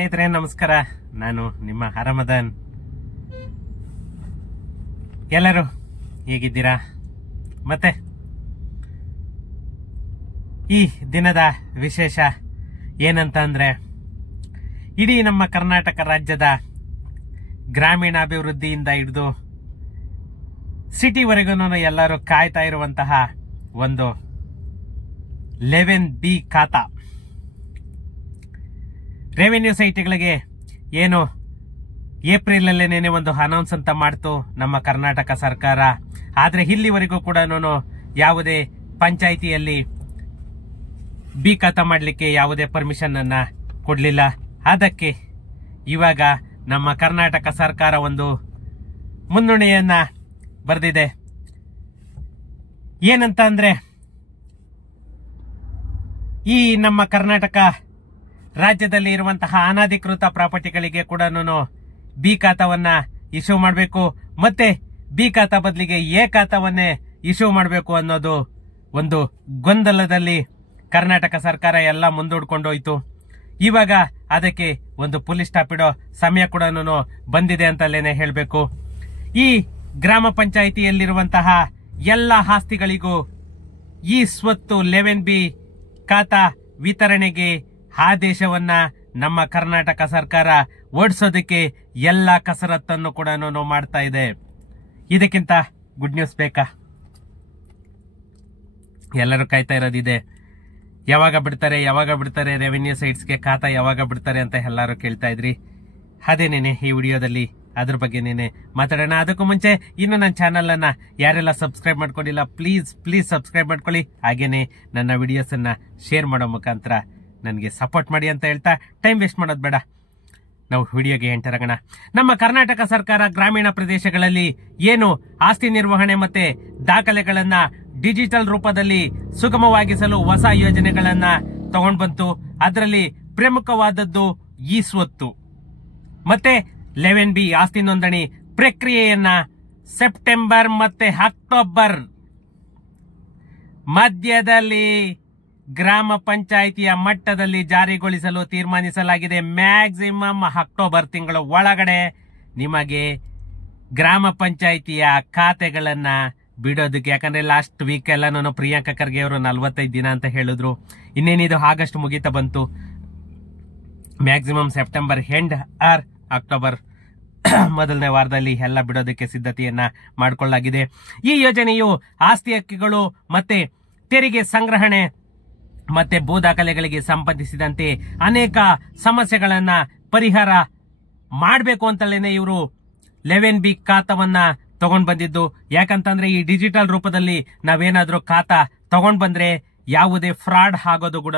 ಸ್ನೇಹಿತರೆ ನಮಸ್ಕಾರ. ನಾನು ನಿಮ್ಮ ಹರಮದನ್. ಎಲ್ಲರೂ ಹೇಗಿದ್ದೀರಾ? ಮತ್ತೆ ಈ ದಿನದ ವಿಶೇಷ ಏನಂತ ಅಂದ್ರೆ, ಇಡೀ ನಮ್ಮ ಕರ್ನಾಟಕ ರಾಜ್ಯದ ಗ್ರಾಮೀಣಾಭಿವೃದ್ಧಿಯಿಂದ ಹಿಡಿದು ಸಿಟಿವರೆಗೂ ಎಲ್ಲರೂ ಕಾಯ್ತಾ ಇರುವಂತಹ ಒಂದು 11B ಖಾತಾ. ರೆವಿನ್ಯೂ ಸೈಟ್ಗಳಿಗೆ ಏನು ಏಪ್ರಿಲ್ ಅಲ್ಲೇನೆ ಒಂದು ಅನೌನ್ಸ್ ಅಂತ ಮಾಡ್ತು ನಮ್ಮ ಕರ್ನಾಟಕ ಸರ್ಕಾರ. ಆದ್ರೆ ಇಲ್ಲಿವರೆಗೂ ಕೂಡ ಯಾವುದೇ ಪಂಚಾಯಿತಿಯಲ್ಲಿ ಬಿ ಖಾತಾ ಮಾಡಲಿಕ್ಕೆ ಯಾವುದೇ ಪರ್ಮಿಷನ್ ಅನ್ನ ಕೊಡ್ಲಿಲ್ಲ. ಅದಕ್ಕೆ ಇವಾಗ ನಮ್ಮ ಕರ್ನಾಟಕ ಸರ್ಕಾರ ಒಂದು ಮುನ್ನುಡಿಯನ್ನ ಬರೆದಿದೆ. ಏನಂತ ಅಂದ್ರೆ, ಈ ನಮ್ಮ ಕರ್ನಾಟಕ ರಾಜ್ಯದಲ್ಲಿ ಇರುವಂತಹ ಅನಧಿಕೃತ ಪ್ರಾಪರ್ಟಿಗಳಿಗೆ ಕೂಡ ಬಿ ಖಾತಾವನ್ನ ಇಶ್ಯೂ ಮಾಡಬೇಕು, ಮತ್ತೆ ಬಿ ಖಾತಾ ಬದಲಿಗೆ ಎ ಖಾತಾವನ್ನೇ ಇಶ್ಯೂ ಮಾಡಬೇಕು ಅನ್ನೋದು ಒಂದು ಗೊಂದಲದಲ್ಲಿ ಕರ್ನಾಟಕ ಸರ್ಕಾರ ಎಲ್ಲ ಮುಂದೂಡ್ಕೊಂಡೋಯ್ತು. ಇವಾಗ ಅದಕ್ಕೆ ಒಂದು ಪುಲಿಸ್ ಸ್ಟಾಪ್ ಇಡೋ ಸಮಯ ಕೂಡ ಬಂದಿದೆ ಅಂತಲೇನೆ ಹೇಳಬೇಕು. ಈ ಗ್ರಾಮ ಪಂಚಾಯಿತಿಯಲ್ಲಿರುವಂತಹ ಎಲ್ಲ ಆಸ್ತಿಗಳಿಗೂ ಈ ಸ್ವತ್ತು 11B ಖಾತಾ ವಿತರಣೆಗೆ ಆದೇಶವನ್ನ ನಮ್ಮ ಕರ್ನಾಟಕ ಸರ್ಕಾರ ಓಡಿಸೋದಕ್ಕೆ ಎಲ್ಲ ಕಸರತ್ತನ್ನು ಕೂಡ ಮಾಡ್ತಾ ಇದೆ. ಇದಕ್ಕಿಂತ ಗುಡ್ ನ್ಯೂಸ್ ಬೇಕಾ? ಎಲ್ಲರೂ ಕಾಯ್ತಾ ಇರೋದಿದೆ, ಯಾವಾಗ ಬಿಡ್ತಾರೆ ರೆವಿನ್ಯೂ ಸೈಟ್ಸ್ಗೆ ಖಾತಾ ಯಾವಾಗ ಬಿಡ್ತಾರೆ ಅಂತ ಎಲ್ಲರೂ ಕೇಳ್ತಾ ಇದ್ರಿ. ಅದೇನೇನೆ ಈ ವಿಡಿಯೋದಲ್ಲಿ ಅದ್ರ ಬಗ್ಗೆ ಮಾತಾಡೋಣ. ಅದಕ್ಕೂ ಮುಂಚೆ ಇನ್ನು ನನ್ನ ಚಾನಲ್ ಅನ್ನ ಯಾರೆಲ್ಲ ಸಬ್ಸ್ಕ್ರೈಬ್ ಮಾಡ್ಕೊಂಡಿಲ್ಲ, ಪ್ಲೀಸ್ ಸಬ್ಸ್ಕ್ರೈಬ್ ಮಾಡ್ಕೊಳ್ಳಿ. ಹಾಗೇನೆ ನನ್ನ ವಿಡಿಯೋಸ್ ಅನ್ನ ಶೇರ್ ಮಾಡೋ ಮುಖಾಂತರ ನನಗೆ ಸಪೋರ್ಟ್ ಮಾಡಿ ಅಂತ ಹೇಳ್ತಾ ಟೈಮ್ ವೇಸ್ಟ್ ಮಾಡೋದು ಬೇಡ, ನಾವು ವಿಡಿಯೋಗೆ ಎಂಟರ್ ಆಗೋಣ. ನಮ್ಮ ಕರ್ನಾಟಕ ಸರ್ಕಾರ ಗ್ರಾಮೀಣ ಪ್ರದೇಶಗಳಲ್ಲಿ ಏನು ಆಸ್ತಿ ನಿರ್ವಹಣೆ ಮತ್ತೆ ದಾಖಲೆಗಳನ್ನ ಡಿಜಿಟಲ್ ರೂಪದಲ್ಲಿ ಸುಗಮವಾಗಿಸಲು ಹೊಸ ಯೋಜನೆಗಳನ್ನ ತಗೊಂಡ್ ಬಂತು. ಅದರಲ್ಲಿ ಪ್ರಮುಖವಾದದ್ದು ಈ ಸ್ವತ್ತು ಮತ್ತೆ 11B ಆಸ್ತಿ ನೋಂದಣಿ ಪ್ರಕ್ರಿಯೆಯನ್ನ ಸೆಪ್ಟೆಂಬರ್ ಮತ್ತೆ ಅಕ್ಟೋಬರ್ ಮಧ್ಯದಲ್ಲಿ ಗ್ರಾಮ ಪಂಚಾಯಿತಿಯ ಮಟ್ಟದಲ್ಲಿ ಜಾರಿಗೊಳಿಸಲು ತೀರ್ಮಾನಿಸಲಾಗಿದೆ. ಮ್ಯಾಕ್ಸಿಮಮ್ ಅಕ್ಟೋಬರ್ ತಿಂಗಳ ಒಳಗಡೆ ನಿಮಗೆ ಗ್ರಾಮ ಪಂಚಾಯಿತಿಯ ಖಾತೆಗಳನ್ನ ಬಿಡೋದಕ್ಕೆ, ಯಾಕಂದ್ರೆ ಲಾಸ್ಟ್ ವೀಕ್ ಎಲ್ಲ ಪ್ರಿಯಾಂಕಾ ಖರ್ಗೆ ಅವರು 45 ದಿನ ಅಂತ ಹೇಳಿದ್ರು. ಇನ್ನೇನಿದು ಆಗಸ್ಟ್ ಮುಗಿತಾ ಬಂತು. Maximum September end or October ಮೊದಲನೇ ವಾರದಲ್ಲಿ ಎಲ್ಲ ಬಿಡೋದಕ್ಕೆ ಸಿದ್ಧತೆಯನ್ನ ಮಾಡಿಕೊಳ್ಳಲಾಗಿದೆ. ಈ ಯೋಜನೆಯು ಆಸ್ತಿ ಹಕ್ಕುಗಳು ಮತ್ತೆ ತೆರಿಗೆ ಸಂಗ್ರಹಣೆ ಮತ್ತೆ ಭೂ ದಾಖಲೆಗಳಿಗೆ ಸಂಬಂಧಿಸಿದಂತೆ ಅನೇಕ ಸಮಸ್ಯೆಗಳನ್ನ ಪರಿಹಾರ ಮಾಡಬೇಕು ಅಂತಲೇನೆ ಇವರು 11B ಖಾತಾವನ್ನ ತಗೊಂಡ್ ಬಂದಿದ್ದು. ಯಾಕಂತಂದ್ರೆ ಈ ಡಿಜಿಟಲ್ ರೂಪದಲ್ಲಿ ನಾವೇನಾದ್ರೂ ಖಾತಾ ತಗೊಂಡ್ ಬಂದ್ರೆ ಯಾವುದೇ ಫ್ರಾಡ್ ಆಗೋದು ಕೂಡ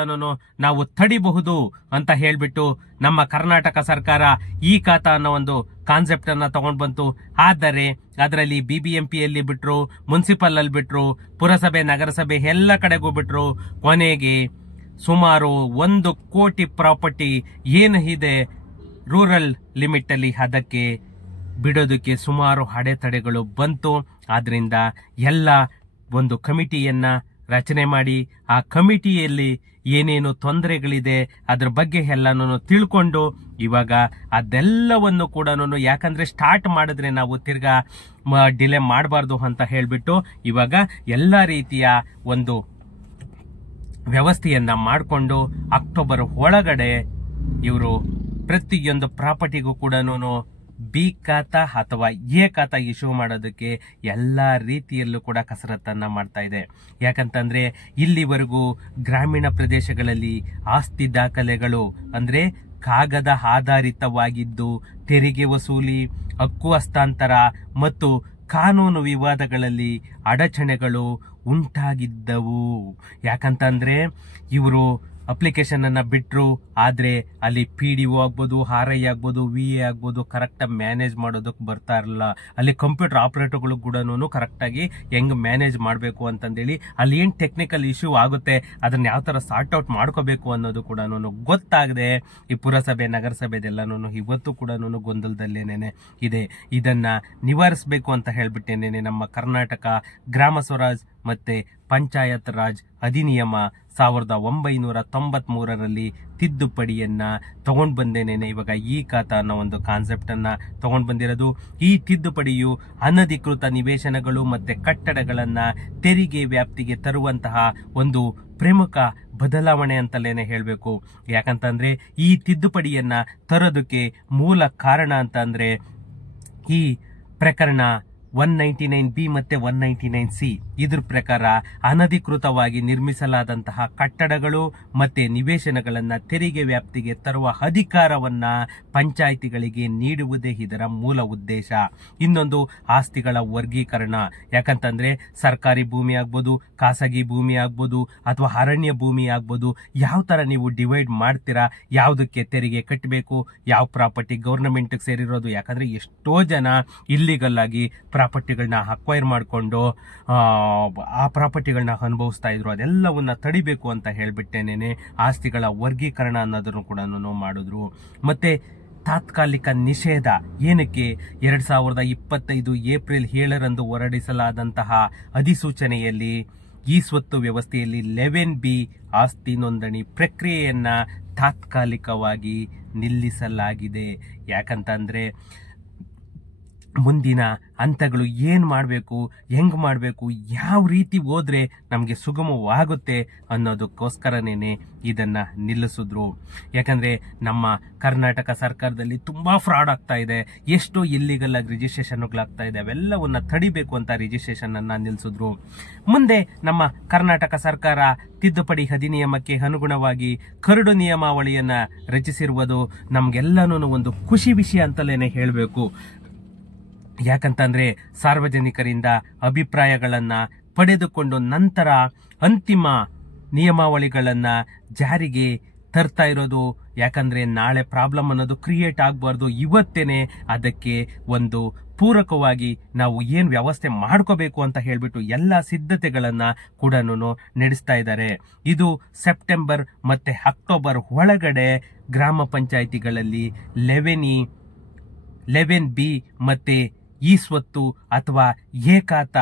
ನಾವು ತಡಿಬಹುದು ಅಂತ ಹೇಳ್ಬಿಟ್ಟು ನಮ್ಮ ಕರ್ನಾಟಕ ಸರ್ಕಾರ ಈ ಖಾತಾ ಅನ್ನೋ ಒಂದು ಕಾನ್ಸೆಪ್ಟ್ ಅನ್ನ ತಗೊಂಡ್ ಬಂತು. ಆದರೆ ಅದರಲ್ಲಿ BBMPಯಲ್ಲಿ ಬಿಟ್ರು, ಮುನ್ಸಿಪಲ್ ಅಲ್ಲಿ ಬಿಟ್ರು, ಪುರಸಭೆ ನಗರಸಭೆ ಎಲ್ಲ ಕಡೆಗೂ ಬಿಟ್ರು. ಕೊನೆಗೆ ಸುಮಾರು 1 ಕೋಟಿ ಪ್ರಾಪರ್ಟಿ ಏನು ಇದೆ ರೂರಲ್ ಲಿಮಿಟ್ ಅಲ್ಲಿ ಅದಕ್ಕೆ ಬಿಡೋದಕ್ಕೆ ಸುಮಾರು ಅಡೆತಡೆಗಳು ಬಂತು. ಆದ್ರಿಂದ ಎಲ್ಲ ಒಂದು ಕಮಿಟಿಯನ್ನ ರಚನೆ ಮಾಡಿ ಆ ಕಮಿಟಿಯಲ್ಲಿ ಏನೇನು ತೊಂದರೆಗಳಿದೆ ಅದ್ರ ಬಗ್ಗೆ ಎಲ್ಲಾನು ತಿಳ್ಕೊಂಡು ಇವಾಗ ಅದೆಲ್ಲವನ್ನು ಕೂಡ, ಯಾಕಂದ್ರೆ ಸ್ಟಾರ್ಟ್ ಮಾಡಿದ್ರೆ ನಾವು ತಿರ್ಗಾ ಡಿಲೇ ಮಾಡಬಾರ್ದು ಅಂತ ಹೇಳ್ಬಿಟ್ಟು ಇವಾಗ ಎಲ್ಲ ರೀತಿಯ ಒಂದು ವ್ಯವಸ್ಥೆಯನ್ನ ಮಾಡಿಕೊಂಡು ಅಕ್ಟೋಬರ್ ಒಳಗಡೆ ಇವರು ಪ್ರತಿಯೊಂದು ಪ್ರಾಪರ್ಟಿಗೂ ಕೂಡ ಬಿ ಖಾತಾ ಅಥವಾ ಎ ಖಾತಾ ಇಶ್ಯೂ ಮಾಡೋದಕ್ಕೆ ಎಲ್ಲಾ ರೀತಿಯಲ್ಲೂ ಕೂಡ ಕಸರತ್ತನ್ನ ಮಾಡ್ತಾ ಇದೆ. ಯಾಕಂತಂದ್ರೆ ಇಲ್ಲಿವರೆಗೂ ಗ್ರಾಮೀಣ ಪ್ರದೇಶಗಳಲ್ಲಿ ಆಸ್ತಿ ದಾಖಲೆಗಳು ಅಂದ್ರೆ ಕಾಗದ ಆಧಾರಿತವಾಗಿದ್ದು ತೆರಿಗೆ ವಸೂಲಿ, ಹಕ್ಕು ಹಸ್ತಾಂತರ ಮತ್ತು ಕಾನೂನು ವಿವಾದಗಳಲ್ಲಿ ಅಡಚಣೆಗಳು ಉಂಟಾಗಿದ್ದವು. ಯಾಕಂತಂದ್ರೆ ಇವರು ಅಪ್ಲಿಕೇಶನ್ ಅನ್ನ ಬಿಟ್ರು, ಆದ್ರೆ ಅಲ್ಲಿ PDO ಆಗ್ಬೋದು, RI ಆಗ್ಬೋದು, VA ಆಗ್ಬೋದು ಕರೆಕ್ಟ್ ಆಗಿ ಮ್ಯಾನೇಜ್ ಮಾಡೋದಕ್ಕೆ ಬರ್ತಾ ಇರಲಿಲ್ಲ. ಅಲ್ಲಿ ಕಂಪ್ಯೂಟರ್ ಆಪರೇಟರ್ಗಳು ಕೂಡ ಕರೆಕ್ಟ್ ಆಗಿ ಹೆಂಗ್ ಮ್ಯಾನೇಜ್ ಮಾಡಬೇಕು ಅಂತಂದೇಳಿ ಅಲ್ಲಿ ಏನ್ ಟೆಕ್ನಿಕಲ್ ಇಶ್ಯೂ ಆಗುತ್ತೆ ಅದನ್ನ ಯಾವ ತರ ಸಾರ್ಟ್ ಔಟ್ ಮಾಡ್ಕೋಬೇಕು ಅನ್ನೋದು ಕೂಡ ಗೊತ್ತಾಗದೆ ಈ ಪುರಸಭೆ ನಗರಸಭೆದೆಲ್ಲಾನು ಇವತ್ತು ಕೂಡ ಗೊಂದಲದಲ್ಲೇನೇನೆ ಇದೆ. ಇದನ್ನ ನಿವಾರಿಸಬೇಕು ಅಂತ ಹೇಳ್ಬಿಟ್ಟೇನೇನೆ ನಮ್ಮ ಕರ್ನಾಟಕ ಗ್ರಾಮ ಸ್ವರಾಜ್ ಮತ್ತೆ ಪಂಚಾಯತ್ ರಾಜ್ ಅಧಿನಿಯಮ 1993ರಲ್ಲಿ ತಿದ್ದುಪಡಿಯನ್ನ ತಗೊಂಡ್ ಬಂದೇನೇನೆ ಇವಾಗ ಈ ಖಾತಾ ಅನ್ನೋ ಒಂದು ಕಾನ್ಸೆಪ್ಟ್ ಅನ್ನ ತಗೊಂಡ್ ಬಂದಿರೋದು. ಈ ತಿದ್ದುಪಡಿಯು ಅನಧಿಕೃತ ನಿವೇಶನಗಳು ಮತ್ತೆ ಕಟ್ಟಡಗಳನ್ನ ತೆರಿಗೆ ವ್ಯಾಪ್ತಿಗೆ ತರುವಂತಹ ಒಂದು ಪ್ರಮುಖ ಬದಲಾವಣೆ ಅಂತಲೇನೆ ಹೇಳಬೇಕು. ಯಾಕಂತಂದ್ರೆ ಈ ತಿದ್ದುಪಡಿಯನ್ನ ತರೋದಕ್ಕೆ ಮೂಲ ಕಾರಣ ಅಂತ ಅಂದ್ರೆ ಈ ಪ್ರಕರಣ 199B ಮತ್ತೆ 199C ಇದ್ರ ಪ್ರಕಾರ ಅನಧಿಕೃತವಾಗಿ ನಿರ್ಮಿಸಲಾದಂತಹ ಕಟ್ಟಡಗಳು ಮತ್ತೆ ನಿವೇಶನಗಳನ್ನ ತೆರಿಗೆ ವ್ಯಾಪ್ತಿಗೆ ತರುವ ಅಧಿಕಾರವನ್ನ ಪಂಚಾಯಿತಿಗಳಿಗೆ ನೀಡುವುದೇ ಇದರ ಮೂಲ ಉದ್ದೇಶ. ಇನ್ನೊಂದು ಆಸ್ತಿಗಳ ವರ್ಗೀಕರಣ. ಯಾಕಂತಂದ್ರೆ ಸರ್ಕಾರಿ ಭೂಮಿ ಆಗ್ಬೋದು, ಖಾಸಗಿ ಭೂಮಿ ಆಗ್ಬೋದು, ಅಥವಾ ಅರಣ್ಯ ಭೂಮಿ ಆಗ್ಬೋದು, ಯಾವ ತರ ನೀವು ಡಿವೈಡ್ ಮಾಡ್ತೀರಾ, ಯಾವುದಕ್ಕೆ ತೆರಿಗೆ ಕಟ್ಟಬೇಕು, ಯಾವ ಪ್ರಾಪರ್ಟಿ ಗವರ್ನಮೆಂಟ್ ಸೇರಿರೋದು. ಯಾಕಂದ್ರೆ ಎಷ್ಟೋ ಜನ ಇಲ್ಲಿಗಲ್ ಆಗಿ ಪ್ರಾಪರ್ಟಿಗಳನ್ನ ಅಕ್ವೈರ್ ಮಾಡಿಕೊಂಡು ಆ ಪ್ರಾಪರ್ಟಿಗಳನ್ನ ಅನುಭವಿಸ್ತಾ ಇದ್ರು. ಅದೆಲ್ಲವನ್ನ ತಡಿಬೇಕು ಅಂತ ಹೇಳ್ಬಿಟ್ಟೇನೇನೆ ಆಸ್ತಿಗಳ ವರ್ಗೀಕರಣ ಅನ್ನೋದನ್ನು ಕೂಡ ಮಾಡಿದ್ರು. ಮತ್ತೆ ತಾತ್ಕಾಲಿಕ ನಿಷೇಧ. ಏನಕ್ಕೆ 2025 ಏಪ್ರಿಲ್ 7ರಂದು ಹೊರಡಿಸಲಾದಂತಹ ಅಧಿಸೂಚನೆಯಲ್ಲಿ ಈ ಸ್ವತ್ತು ವ್ಯವಸ್ಥೆಯಲ್ಲಿ 11B ಆಸ್ತಿ ನೋಂದಣಿ ಪ್ರಕ್ರಿಯೆಯನ್ನ ತಾತ್ಕಾಲಿಕವಾಗಿ ನಿಲ್ಲಿಸಲಾಗಿದೆ. ಯಾಕಂತಂದ್ರೆ ಮುಂದಿನ ಹಂತಗಳು ಏನ್ ಮಾಡಬೇಕು, ಹೆಂಗ್ ಮಾಡಬೇಕು, ಯಾವ ರೀತಿ ಹೋದ್ರೆ ನಮ್ಗೆ ಸುಗಮವಾಗುತ್ತೆ ಅನ್ನೋದಕ್ಕೋಸ್ಕರನೇನೆ ಇದನ್ನ ನಿಲ್ಲಿಸಿದ್ರು. ಯಾಕಂದ್ರೆ ನಮ್ಮ ಕರ್ನಾಟಕ ಸರ್ಕಾರದಲ್ಲಿ ತುಂಬಾ ಫ್ರಾಡ್ ಆಗ್ತಾ ಇದೆ, ಎಷ್ಟೋ ಇಲ್ಲಿಗಲ್ ಆಗಿ ರಿಜಿಸ್ಟ್ರೇಷನ್ಗಳಾಗ್ತಾ ಇದೆ. ಅವೆಲ್ಲವನ್ನ ತಡಿಬೇಕು ಅಂತ ರಿಜಿಸ್ಟ್ರೇಷನ್ ಅನ್ನ ನಿಲ್ಲಿಸಿದ್ರು. ಮುಂದೆ ನಮ್ಮ ಕರ್ನಾಟಕ ಸರ್ಕಾರ ತಿದ್ದುಪಡಿ ಅಧಿನಿಯಮಕ್ಕೆ ಅನುಗುಣವಾಗಿ ಕರಡು ನಿಯಮಾವಳಿಯನ್ನ ರಚಿಸಿರುವುದು ನಮ್ಗೆಲ್ಲನೂ ಒಂದು ಖುಷಿ ವಿಷಯ ಅಂತಲೇನೆ ಹೇಳಬೇಕು. ಯಾಕಂತಂದ್ರೆ ಸಾರ್ವಜನಿಕರಿಂದ ಅಭಿಪ್ರಾಯಗಳನ್ನ ಪಡೆದುಕೊಂಡು ನಂತರ ಅಂತಿಮ ನಿಯಮಾವಳಿಗಳನ್ನ ಜಾರಿಗೆ ತರ್ತಾ ಇರೋದು. ಯಾಕಂದ್ರೆ ನಾಳೆ ಪ್ರಾಬ್ಲಮ್ ಅನ್ನೋದು ಕ್ರಿಯೇಟ್ ಆಗಬಾರ್ದು, ಇವತ್ತೇನೆ ಅದಕ್ಕೆ ಒಂದು ಪೂರಕವಾಗಿ ನಾವು ಏನ್ ವ್ಯವಸ್ಥೆ ಮಾಡ್ಕೋಬೇಕು ಅಂತ ಹೇಳ್ಬಿಟ್ಟು ಎಲ್ಲಾ ಸಿದ್ಧತೆಗಳನ್ನ ಕೂಡ ನಡೆಸ್ತಾ ಇದ್ದಾರೆ. ಇದು ಸೆಪ್ಟೆಂಬರ್ ಮತ್ತೆ ಅಕ್ಟೋಬರ್ ಒಳಗಡೆ ಗ್ರಾಮ ಪಂಚಾಯಿತಿಗಳಲ್ಲಿ 11B ಮತ್ತೆ ಈ ಸ್ವತ್ತು ಅಥವಾ ಏಕಾತ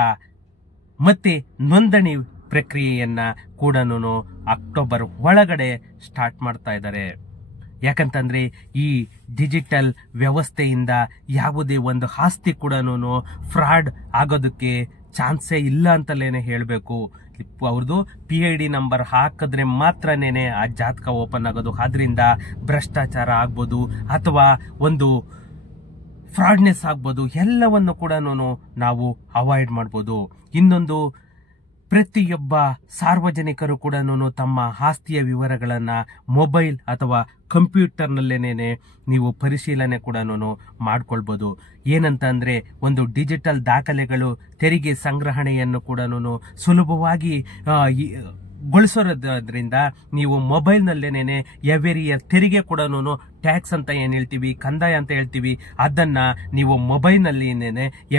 ಮತ್ತೆ ನೋಂದಣಿ ಪ್ರಕ್ರಿಯೆಯನ್ನ ಕೂಡ ಅಕ್ಟೋಬರ್ ಒಳಗಡೆ ಸ್ಟಾರ್ಟ್ ಮಾಡ್ತಾ ಇದ್ದಾರೆ. ಯಾಕಂತಂದ್ರೆ ಈ ಡಿಜಿಟಲ್ ವ್ಯವಸ್ಥೆಯಿಂದ ಯಾವುದೇ ಒಂದು ಆಸ್ತಿ ಕೂಡ ಫ್ರಾಡ್ ಆಗೋದಕ್ಕೆ ಚಾನ್ಸೇ ಇಲ್ಲ ಅಂತಲೇನೆ ಹೇಳಬೇಕು. ಅವ್ರದ್ದು PID ನಂಬರ್ ಹಾಕಿದ್ರೆ ಮಾತ್ರನೇನೆ ಆ ಜಾತಕ ಓಪನ್ ಆಗೋದು. ಆದ್ರಿಂದ ಭ್ರಷ್ಟಾಚಾರ ಆಗ್ಬೋದು ಅಥವಾ ಒಂದು ಫ್ರಾಡ್ನೆಸ್ ಆಗ್ಬೋದು, ಎಲ್ಲವನ್ನು ಕೂಡ ನಾವು ಅವಾಯ್ಡ್ ಮಾಡ್ಬೋದು. ಇನ್ನೊಂದು, ಪ್ರತಿಯೊಬ್ಬ ಸಾರ್ವಜನಿಕರು ಕೂಡ ತಮ್ಮ ಆಸ್ತಿಯ ವಿವರಗಳನ್ನ ಮೊಬೈಲ್ ಅಥವಾ ಕಂಪ್ಯೂಟರ್ನಲ್ಲೇನೆ ನೀವು ಪರಿಶೀಲನೆ ಕೂಡ ಮಾಡ್ಕೊಳ್ಬೋದು. ಏನಂತ ಅಂದ್ರೆ ಒಂದು ಡಿಜಿಟಲ್ ದಾಖಲೆಗಳು ತೆರಿಗೆ ಸಂಗ್ರಹಣೆಯನ್ನು ಕೂಡ ಸುಲಭವಾಗಿ ಗೊಳಿಸೋದ್ರಿಂದ ನೀವು ಮೊಬೈಲ್ ನಲ್ಲೇನೆ ಎವ್ರಿ ಇಯರ್ ತೆರಿಗೆ ಕೂಡ ಟ್ಯಾಕ್ಸ್ ಅಂತ ಏನ್ ಹೇಳ್ತೀವಿ, ಕಂದಾಯ ಅಂತ ಹೇಳ್ತೀವಿ, ಅದನ್ನ ನೀವು ಮೊಬೈಲ್ ನಲ್ಲಿ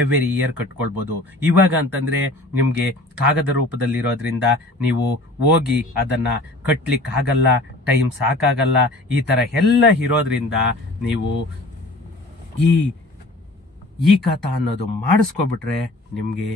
ಎವ್ರಿ ಇಯರ್ ಕಟ್ಕೊಳ್ಬಹುದು. ಇವಾಗ ಅಂತಂದ್ರೆ ನಿಮ್ಗೆ ಕಾಗದ ರೂಪದಲ್ಲಿರೋದ್ರಿಂದ ನೀವು ಹೋಗಿ ಅದನ್ನ ಕಟ್ಲಿಕ್ಕೆ ಆಗಲ್ಲ, ಟೈಮ್ ಸಾಕಾಗಲ್ಲ. ಈ ತರ ಎಲ್ಲ ಇರೋದ್ರಿಂದ ನೀವು ಈ ಖಾತಾ ಅನ್ನೋದು ಮಾಡಿಸ್ಕೊಬಿಟ್ರೆ ನಿಮ್ಗೆ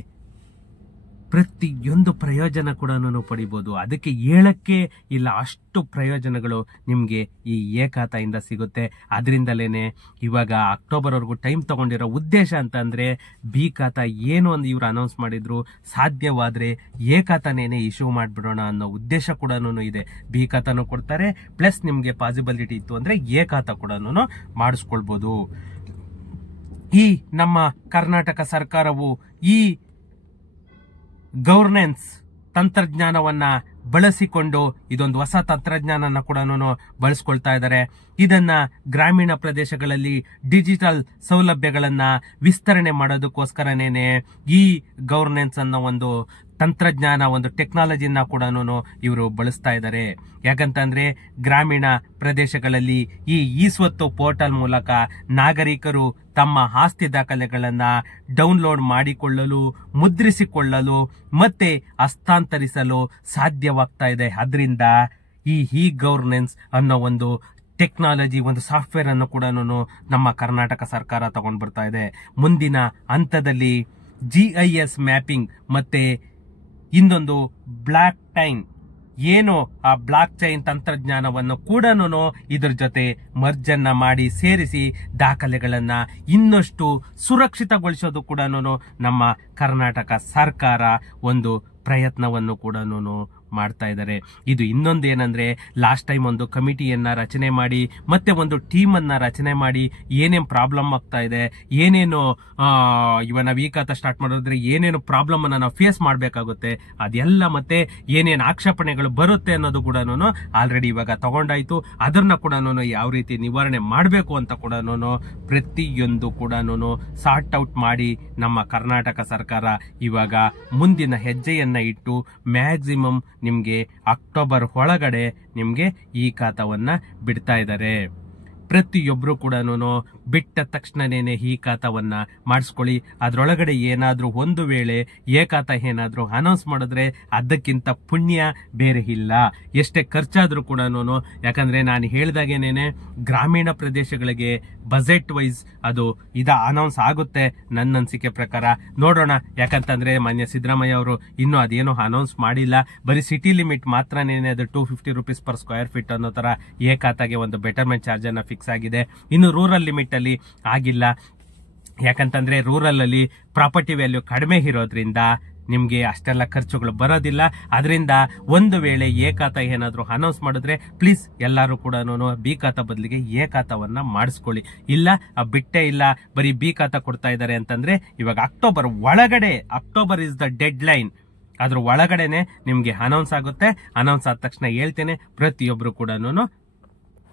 ಪ್ರತಿಯೊಂದು ಪ್ರಯೋಜನ ಕೂಡ ಪಡಿಬಹುದು. ಅದಕ್ಕೆ ಹೇಳಕ್ಕೆ ಇಲ್ಲ, ಅಷ್ಟು ಪ್ರಯೋಜನಗಳು ನಿಮ್ಗೆ ಈ ಖಾತೆಯಿಂದ ಸಿಗುತ್ತೆ. ಅದರಿಂದಲೇನೆ ಇವಾಗ ಅಕ್ಟೋಬರ್ ವರೆಗೂ ಟೈಮ್ ತಗೊಂಡಿರೋ ಉದ್ದೇಶ ಅಂತಂದ್ರೆ ಬಿ ಖಾತಾ ಏನು ಒಂದು ಇವ್ರು ಅನೌನ್ಸ್ ಮಾಡಿದ್ರು, ಸಾಧ್ಯವಾದ್ರೆ ಖಾತಾನೇನೆ ಇಶ್ಯೂ ಮಾಡ್ಬಿಡೋಣ ಅನ್ನೋ ಉದ್ದೇಶ ಕೂಡ ಇದೆ. ಬಿ ಖಾತಾನು ಕೊಡ್ತಾರೆ, ಪ್ಲಸ್ ನಿಮ್ಗೆ ಪಾಸಿಬಿಲಿಟಿ ಇತ್ತು ಅಂದ್ರೆ ಖಾತಾ ಕೂಡ ಮಾಡಿಸ್ಕೊಳ್ಬಹುದು. ಈ ನಮ್ಮ ಕರ್ನಾಟಕ ಸರ್ಕಾರವು ಈ ಗವರ್ನೆನ್ಸ್ ತಂತ್ರಜ್ಞಾನವನ್ನ ಬಳಸಿಕೊಂಡು ಇದೊಂದು ಹೊಸ ತಂತ್ರಜ್ಞಾನನ ಕೂಡ ಬಳಸ್ಕೊಳ್ತಾ ಇದ್ದಾರೆ. ಇದನ್ನ ಗ್ರಾಮೀಣ ಪ್ರದೇಶಗಳಲ್ಲಿ ಡಿಜಿಟಲ್ ಸೌಲಭ್ಯಗಳನ್ನ ವಿಸ್ತರಣೆ ಮಾಡೋದಕ್ಕೋಸ್ಕರನೇನೆ ಈ ಗವರ್ನೆನ್ಸ್ ಅನ್ನೋ ಒಂದು ತಂತ್ರಜ್ಞಾನ, ಒಂದು ಟೆಕ್ನಾಲಜಿನ ಕೂಡ ಇವರು ಬಳಸ್ತಾ ಇದ್ದಾರೆ. ಯಾಕಂತಂದ್ರೆ ಗ್ರಾಮೀಣ ಪ್ರದೇಶಗಳಲ್ಲಿ ಈ ಸ್ವತ್ತು ಪೋರ್ಟಲ್ ಮೂಲಕ ನಾಗರಿಕರು ತಮ್ಮ ಆಸ್ತಿ ದಾಖಲೆಗಳನ್ನ ಡೌನ್ಲೋಡ್ ಮಾಡಿಕೊಳ್ಳಲು, ಮುದ್ರಿಸಿಕೊಳ್ಳಲು ಮತ್ತೆ ಹಸ್ತಾಂತರಿಸಲು ಸಾಧ್ಯವಾಗ್ತಾ ಇದೆ. ಅದರಿಂದ ಈ ಗವರ್ನೆನ್ಸ್ ಅನ್ನೋ ಒಂದು ಟೆಕ್ನಾಲಜಿ, ಒಂದು ಸಾಫ್ಟ್ವೇರ್ ಅನ್ನು ಕೂಡ ನಮ್ಮ ಕರ್ನಾಟಕ ಸರ್ಕಾರ ತಗೊಂಡ್ ಬರ್ತಾ ಇದೆ. ಮುಂದಿನ ಹಂತದಲ್ಲಿ GIS ಮ್ಯಾಪಿಂಗ್ ಮತ್ತೆ ಇನ್ನೊಂದು ಬ್ಲಾಕ್ ಚೈನ್, ಏನು ಆ ಬ್ಲಾಕ್ ಚೈನ್ ತಂತ್ರಜ್ಞಾನವನ್ನು ಕೂಡ ಇದ್ರ ಜೊತೆ ಮರ್ಜನ್ನ ಮಾಡಿ ಸೇರಿಸಿ ದಾಖಲೆಗಳನ್ನ ಇನ್ನಷ್ಟು ಸುರಕ್ಷಿತಗೊಳಿಸೋದು ಕೂಡ ನಮ್ಮ ಕರ್ನಾಟಕ ಸರ್ಕಾರ ಒಂದು ಪ್ರಯತ್ನವನ್ನು ಕೂಡ ಮಾಡ್ತಾ ಇದ್ದಾರೆ. ಇದು ಇನ್ನೊಂದೇನಂದ್ರೆ, ಲಾಸ್ಟ್ ಟೈಮ್ ಒಂದು ಕಮಿಟಿಯನ್ನ ರಚನೆ ಮಾಡಿ ಮತ್ತೆ ಒಂದು ಟೀಮ್ ಅನ್ನ ರಚನೆ ಮಾಡಿ ಏನೇನು ಪ್ರಾಬ್ಲಮ್ ಆಗ್ತಾ ಇದೆ, ಏನೇನು ಇವಾಗ ನಾವು ಈ ಖಾತಾ ಸ್ಟಾರ್ಟ್ ಮಾಡಿದ್ರೆ ಏನೇನು ಪ್ರಾಬ್ಲಮ್ ಅನ್ನ ನಾವು ಫೇಸ್ ಮಾಡಬೇಕಾಗುತ್ತೆ, ಅದೆಲ್ಲ ಮತ್ತೆ ಏನೇನು ಆಕ್ಷೇಪಣೆಗಳು ಬರುತ್ತೆ ಅನ್ನೋದು ಕೂಡ ಆಲ್ರೆಡಿ ಇವಾಗ ತಗೊಂಡಾಯ್ತು. ಅದನ್ನ ಕೂಡ ಯಾವ ರೀತಿ ನಿವಾರಣೆ ಮಾಡಬೇಕು ಅಂತ ಕೂಡ ಪ್ರತಿಯೊಂದು ಕೂಡ ಸಾರ್ಟ್ ಔಟ್ ಮಾಡಿ ನಮ್ಮ ಕರ್ನಾಟಕ ಸರ್ಕಾರ ಇವಾಗ ಮುಂದಿನ ಹೆಜ್ಜೆಯನ್ನ ಇಟ್ಟು ಮ್ಯಾಕ್ಸಿಮಮ್ ನಿಮ್ಗೆ ಅಕ್ಟೋಬರ್ ಒಳಗಡೆ ನಿಮ್ಗೆ ಈ ಖಾತಾವನ್ನ ಬಿಡ್ತಾ ಇದ್ದಾರೆ. ಪ್ರತಿಯೊಬ್ರು ಕೂಡ ಬಿಟ್ಟ ತಕ್ಷಣನೇನೆ ಈ ಖಾತಾವನ್ನ ಮಾಡಿಸ್ಕೊಳ್ಳಿ. ಅದ್ರೊಳಗಡೆ ಏನಾದ್ರೂ ಒಂದು ವೇಳೆ ಖಾತಾ ಏನಾದ್ರೂ ಅನೌನ್ಸ್ ಮಾಡಿದ್ರೆ ಅದಕ್ಕಿಂತ ಪುಣ್ಯ ಬೇರೆ ಇಲ್ಲ. ಎಷ್ಟೇ ಖರ್ಚಾದ್ರೂ ಕೂಡ, ಯಾಕಂದ್ರೆ ನಾನು ಹೇಳ್ದಾಗೇನೇನೆ ಗ್ರಾಮೀಣ ಪ್ರದೇಶಗಳಿಗೆ ಬಜೆಟ್ ವೈಸ್ ಅದು ಅನೌನ್ಸ್ ಆಗುತ್ತೆ ನನ್ನ ಅನಿಸಿಕೆ ಪ್ರಕಾರ. ನೋಡೋಣ, ಯಾಕಂತಂದ್ರೆ ಮಾನ್ಯ ಸಿದ್ದರಾಮಯ್ಯ ಅವರು ಇನ್ನೂ ಅದೇನೋ ಅನೌನ್ಸ್ ಮಾಡಿಲ್ಲ. ಬರೀ ಸಿಟಿ ಲಿಮಿಟ್ ಮಾತ್ರನೇನೆ ಅದು 250 ರೂಪೀಸ್ ಪರ್ ಸ್ಕ್ವೇರ್ ಫೀಟ್ ಅನ್ನೋ ತರ ಖಾತಾಗೆ ಒಂದು ಬೆಟರ್ಮೆಂಟ್ ಚಾರ್ಜ್ ಅನ್ನ ಫಿಕ್ಸ್ ಆಗಿದೆ. ಇನ್ನು ರೂರಲ್ ಲಿಮಿಟ್ ಅಲ್ಲಿ ಆಗಿಲ್ಲ. ಯಾಕಂತಂದ್ರೆ ರೂರಲ್ ಅಲ್ಲಿ ಪ್ರಾಪರ್ಟಿ ವ್ಯಾಲ್ಯೂ ಕಡಿಮೆ ಇರೋದ್ರಿಂದ ನಿಮ್ಗೆ ಅಷ್ಟೆಲ್ಲ ಖರ್ಚುಗಳು ಬರೋದಿಲ್ಲ. ಅದರಿಂದ ಒಂದು ವೇಳೆ ಖಾತಾ ಏನಾದ್ರೂ ಅನೌನ್ಸ್ ಮಾಡಿದ್ರೆ ಪ್ಲೀಸ್ ಎಲ್ಲರೂ ಕೂಡ ಬಿ ಖಾತಾ ಬದಲಿಗೆ ಖಾತಾವನ್ನ ಮಾಡಿಸ್ಕೊಳ್ಳಿ. ಇಲ್ಲ ಬಿಟ್ಟೇ ಇಲ್ಲ, ಬರೀ ಬಿ ಖಾತಾ ಕೊಡ್ತಾ ಇದ್ದಾರೆ ಅಂತಂದ್ರೆ ಇವಾಗ ಅಕ್ಟೋಬರ್ ಒಳಗಡೆ, October is the dead line, ಅದ್ರ ಒಳಗಡೆನೆ ನಿಮ್ಗೆ ಅನೌನ್ಸ್ ಆಗುತ್ತೆ. ಅನೌನ್ಸ್ ಆದ ತಕ್ಷಣ ಹೇಳ್ತೇನೆ, ಪ್ರತಿಯೊಬ್ರು ಕೂಡ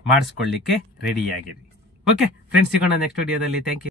ಮಾಡಿಸ್ಕೊಳ್ಳಿಕ್ಕೆ ರೆಡಿಯಾಗಿರಿ. ಓಕೆ ಫ್ರೆಂಡ್ಸ್, ಸಿಗೋಣ ನೆಕ್ಸ್ಟ್ ವಿಡಿಯೋದಲ್ಲಿ. Thank you.